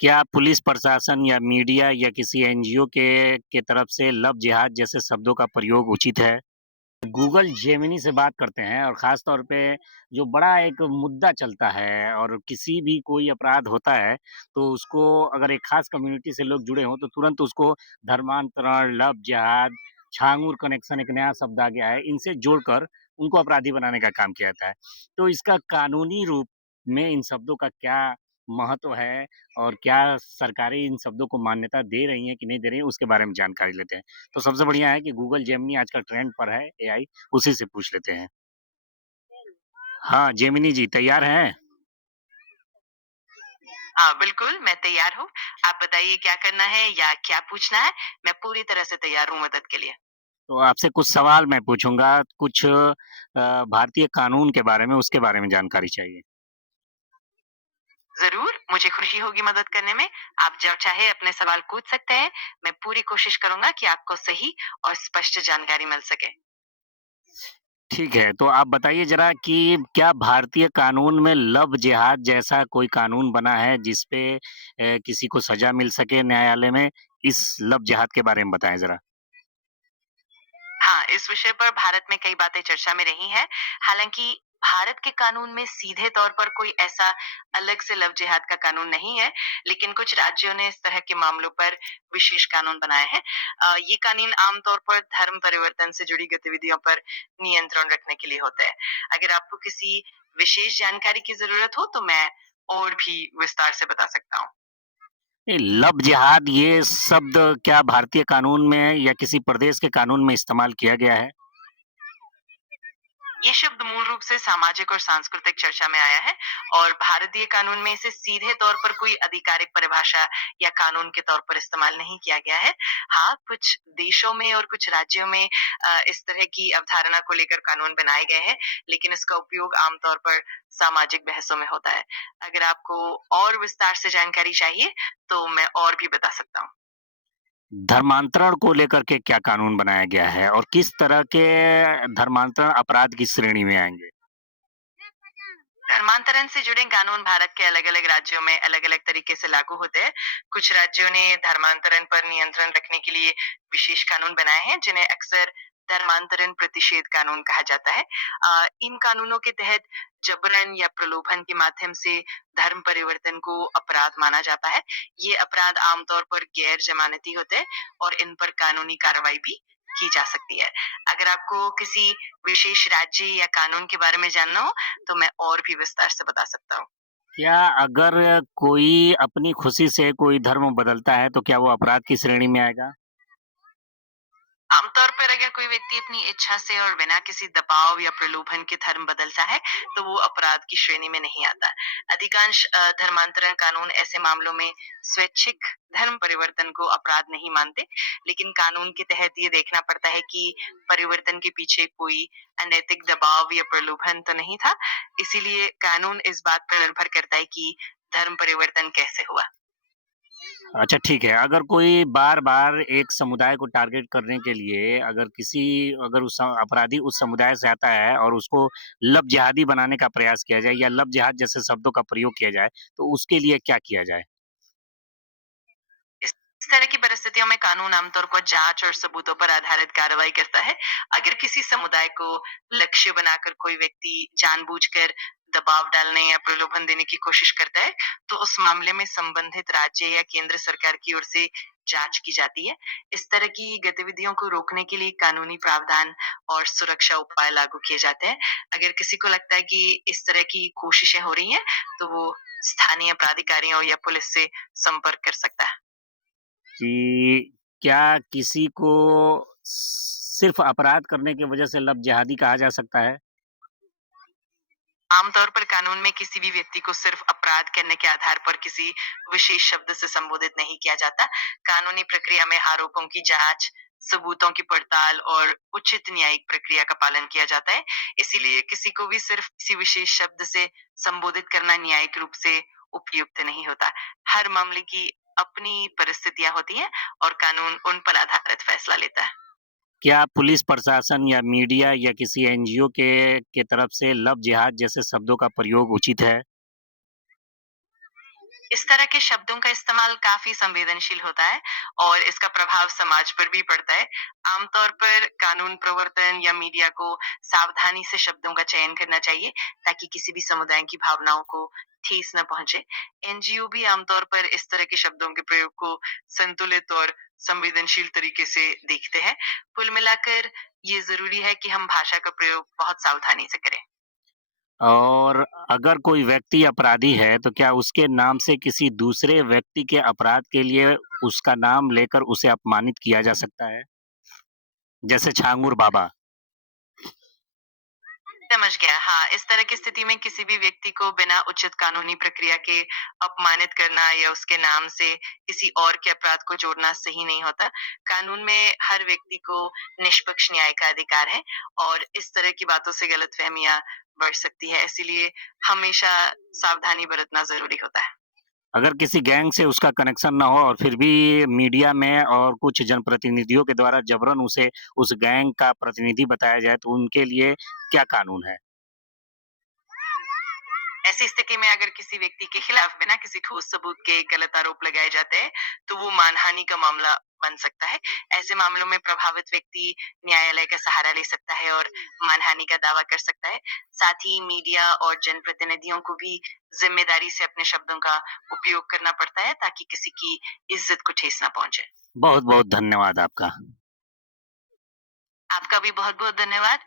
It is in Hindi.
क्या पुलिस प्रशासन या मीडिया या किसी एनजीओ के तरफ से लव जिहाद जैसे शब्दों का प्रयोग उचित है? गूगल जेमिनी से बात करते हैं और ख़ास तौर पे जो बड़ा एक मुद्दा चलता है और किसी भी कोई अपराध होता है, तो उसको अगर एक ख़ास कम्युनिटी से लोग जुड़े हों, तो तुरंत उसको धर्मांतरण, लव जिहाद, छांगुर कनेक्शन एक नया शब्द आ गया है, इनसे जोड़कर उनको अपराधी बनाने का काम किया जाता है। तो इसका कानूनी रूप में इन शब्दों का क्या महत्व है और क्या सरकारें इन शब्दों को मान्यता दे रही हैं कि नहीं दे रही हैं, उसके बारे में जानकारी लेते हैं। तो सबसे बढ़िया है कि गूगल जेमिनी आजकल ट्रेंड पर है एआई, उसी से पूछ लेते हैं। हाँ, जेमिनी जी तैयार हैं? हाँ, बिल्कुल, मैं तैयार हूँ। आप बताइए क्या करना है या क्या पूछना है? मैं पूरी तरह से तैयार हूँ मदद के लिए। तो आपसे कुछ सवाल मैं पूछूँगा, कुछ भारतीय कानून के बारे में, उसके बारे में जानकारी चाहिए। ज़रूर, मुझे खुशी होगी मदद करने में। आप जब चाहे अपने सवाल पूछ सकते हैं। मैं पूरी कोशिश करूँगा कि आपको सही और स्पष्ट जानकारी मिल सके। ठीक है, तो आप बताइए ज़रा कि क्या भारतीय कानून में लव जिहाद जैसा कोई कानून बना है जिस पे किसी को सज़ा मिल सके न्यायालय में? इस लव जिहाद के बारे में बताएँ ज़रा। हाँ, इस विषय पर भारत में कई बातें चर्चा में रही हैं। हालाँकि भारत के कानून में सीधे तौर पर कोई ऐसा अलग से लव जिहाद का कानून नहीं है, लेकिन कुछ राज्यों ने इस तरह के मामलों पर विशेष कानून बनाए हैं। ये कानून आमतौर पर धर्म परिवर्तन से जुड़ी गतिविधियों पर नियंत्रण रखने के लिए होता है। अगर आपको किसी विशेष जानकारी की ज़रूरत हो, तो मैं और भी विस्तार से बता सकता हूँ। नहीं, लव जिहाद ये शब्द क्या भारतीय कानून में या किसी प्रदेश के कानून में इस्तेमाल किया गया है? ये शब्द मूल रूप से सामाजिक और सांस्कृतिक चर्चा में आया है और भारतीय कानून में इसे सीधे तौर पर कोई आधिकारिक परिभाषा या कानून के तौर पर इस्तेमाल नहीं किया गया है। हाँ, कुछ देशों में और कुछ राज्यों में इस तरह की अवधारणा को लेकर कानून बनाए गए हैं, लेकिन इसका उपयोग आमतौर पर सामाजिक बहसों में होता है। अगर आपको और विस्तार से जानकारी चाहिए, तो मैं और भी बता सकता हूँ। धर्मांतरण को लेकर के क्या कानून बनाया गया है और किस तरह के धर्मांतरण अपराध की श्रेणी में आएँगे? धर्मांतरण से जुड़े कानून भारत के अलग-अलग राज्यों में अलग-अलग तरीके से लागू होते हैं। कुछ राज्यों ने धर्मांतरण पर नियंत्रण रखने के लिए विशेष कानून बनाए हैं, जिन्हें अक्सर धर्मांतरण प्रतिषेध कानून कहा जाता है। इन कानूनों के तहत जबरन या प्रलोभन के माध्यम से धर्म परिवर्तन को अपराध माना जाता है। ये अपराध आमतौर पर गैर जमानती होते हैं और इन पर कानूनी कार्रवाई भी की जा सकती है। अगर आपको किसी विशेष राज्य या कानून के बारे में जानना हो, तो मैं और भी विस्तार से बता सकता हूँ। क्या अगर कोई अपनी खुशी से कोई धर्म बदलता है तो क्या वो अपराध की श्रेणी में आएगा? आमतौर पर अगर कोई व्यक्ति अपनी इच्छा से और बिना किसी दबाव या प्रलोभन के धर्म बदलता है, तो वो अपराध की श्रेणी में नहीं आता। अधिकांश धर्मांतरण कानून ऐसे मामलों में स्वैच्छिक धर्म परिवर्तन को अपराध नहीं मानते, लेकिन कानून के तहत ये देखना पड़ता है कि परिवर्तन के पीछे कोई अनैतिक दबाव या प्रलोभन तो नहीं था। इसीलिए कानून इस बात पर निर्भर करता है कि धर्म परिवर्तन कैसे हुआ। अच्छा ठीक है, अगर कोई बार-बार एक समुदाय को टारगेट करने के लिए अगर उस अपराधी उस समुदाय से आता है और उसको लव जिहादी बनाने का प्रयास किया जाए या लव जिहाद जैसे शब्दों का प्रयोग किया जाए, तो उसके लिए क्या किया जाए? इस तरह की परिस्थितियों में कानून आमतौर पर जांच और सबूतों पर आधारित कार्रवाई करता है। अगर किसी समुदाय को लक्ष्य बनाकर कोई व्यक्ति जानबूझकर दबाव डालने या प्रलोभन देने की कोशिश करता है, तो उस मामले में संबंधित राज्य या केंद्र सरकार की ओर से जांच की जाती है। इस तरह की गतिविधियों को रोकने के लिए कानूनी प्रावधान और सुरक्षा उपाय लागू किए जाते हैं। अगर किसी को लगता है कि इस तरह की कोशिशें हो रही हैं, तो वो स्थानीय प्राधिकारियों या पुलिस से संपर्क कर सकता है। कि क्या किसी को सिर्फ़ अपराध करने की वजह से लव जिहादी कहा जा सकता है? आमतौर पर कानून में किसी भी व्यक्ति को सिर्फ अपराध करने के आधार पर किसी विशेष शब्द से संबोधित नहीं किया जाता। कानूनी प्रक्रिया में आरोपों की जांच, सबूतों की पड़ताल और उचित न्यायिक प्रक्रिया का पालन किया जाता है। इसीलिए किसी को भी सिर्फ किसी विशेष शब्द से संबोधित करना न्यायिक रूप से उपयुक्त नहीं होता। हर मामले की अपनी परिस्थितियां होती हैं और कानून उन पर आधारित फैसला लेता है। क्या पुलिस प्रशासन या मीडिया या किसी एनजीओ के तरफ से लव जिहाद जैसे शब्दों का प्रयोग उचित है? इस तरह के शब्दों का इस्तेमाल काफ़ी संवेदनशील होता है और इसका प्रभाव समाज पर भी पड़ता है। आमतौर पर कानून प्रवर्तन या मीडिया को सावधानी से शब्दों का चयन करना चाहिए ताकि किसी भी समुदाय की भावनाओं को ठेस न पहुंचे। एनजीओ भी आमतौर पर इस तरह के शब्दों के प्रयोग को संतुलित और संवेदनशील तरीके से देखते हैं। कुल मिलाकर ये ज़रूरी है कि हम भाषा का प्रयोग बहुत सावधानी से करें। और अगर कोई व्यक्ति अपराधी है, तो क्या उसके नाम से किसी दूसरे व्यक्ति के अपराध के लिए उसका नाम लेकर उसे अपमानित किया जा सकता है? जैसे छांगुर बाबा। समझ गया। हाँ, इस तरह की स्थिति में किसी भी व्यक्ति को बिना उचित कानूनी प्रक्रिया के अपमानित करना या उसके नाम से किसी और के अपराध को जोड़ना सही नहीं होता। कानून में हर व्यक्ति को निष्पक्ष न्याय का अधिकार है और इस तरह की बातों से गलतफ़हमियाँ बढ़ सकती है। इसीलिए हमेशा सावधानी बरतना ज़रूरी होता है। अगर किसी गैंग से उसका कनेक्शन ना हो और फिर भी मीडिया में और कुछ जनप्रतिनिधियों के द्वारा जबरन उसे उस गैंग का प्रतिनिधि बताया जाए, तो उनके लिए क्या कानून है? ऐसी स्थिति में अगर किसी व्यक्ति के खिलाफ बिना किसी ठोस सबूत के गलत आरोप लगाए जाते हैं, तो वो मानहानि का मामला बन सकता है। ऐसे मामलों में प्रभावित व्यक्ति न्यायालय का सहारा ले सकता है और मानहानि का दावा कर सकता है। साथ ही मीडिया और जनप्रतिनिधियों को भी जिम्मेदारी से अपने शब्दों का उपयोग करना पड़ता है ताकि किसी की इज्जत को ठेस ना पहुंचे। बहुत-बहुत धन्यवाद आपका। आपका भी बहुत-बहुत धन्यवाद।